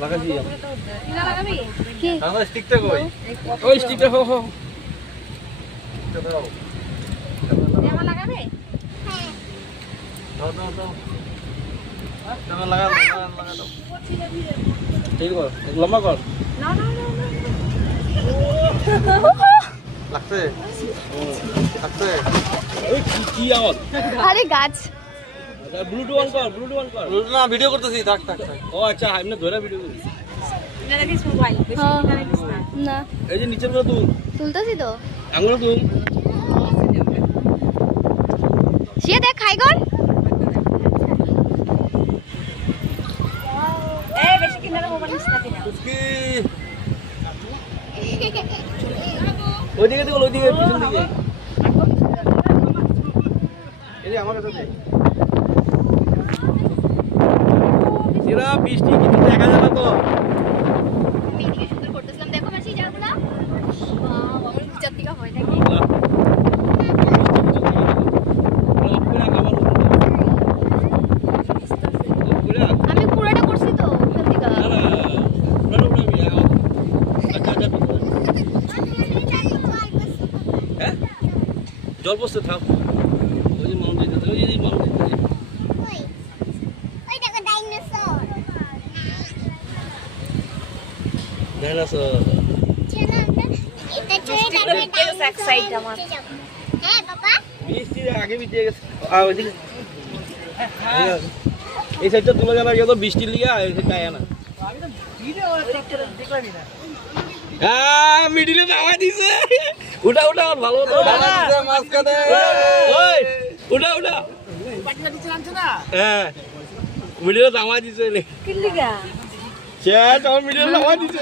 লাগাছি কিনা লাগাবি কি আমার স্টিকটা কই ওই স্টিকটা হো হো এমন লাগাবে দাও দাও দাও দাও লাগা দাও ঠিক কর লম্বা কর না না না লাগছে লাগছে ওই কি আওয়াজ আরে গাছ ব্লুটুথ অন কর ব্লুটুথ অন কর না ভিডিও করতেছি থাক থাক থাক ও আচ্ছা এমনি ধরে ভিডিও করিস কিনা রাখিস মোবাইল বেশি কিনা রাখিস না না এই যে নিচের গুলো তুল তুলতেছি তো আঙুল তুল সে দেখ খাই কর এই বেশি কিনা মোবাইল নিস না কিনা কি ওইদিকে তুল ওইদিকে পিছন দিকে এই যে আমার কাছে দে এরা বৃষ্টি কিন্তু দেখা যায় না তো আমি এদিকে সুন্দর করতেছিলাম দেখো মাসি জায়গাগুলো বাহ আমার বিচার দিকে হয় নাকি আমি পুরোটা করছি তো ওখান থেকে জল বসতে থাক ওই যে মাউন্ট যেতে ওই যে মাউন্ট যেতে ডাইনোসর এক সাইড আমার বৃষ্টির আগে বিটিয়ে গেছে ওইদিকে এই সাইডটা তুলে গেল তো বৃষ্টির লিগে এই সাইডটা আয় না মিডিলে নামা দিছে উঠা উঠা ভালো তো মাঝখানে ওই উঠা উঠা হ্যাঁ মিডিলে নামা দিছে কিল্লিগা চ্যাট আমার মিডিলে নামা দিছে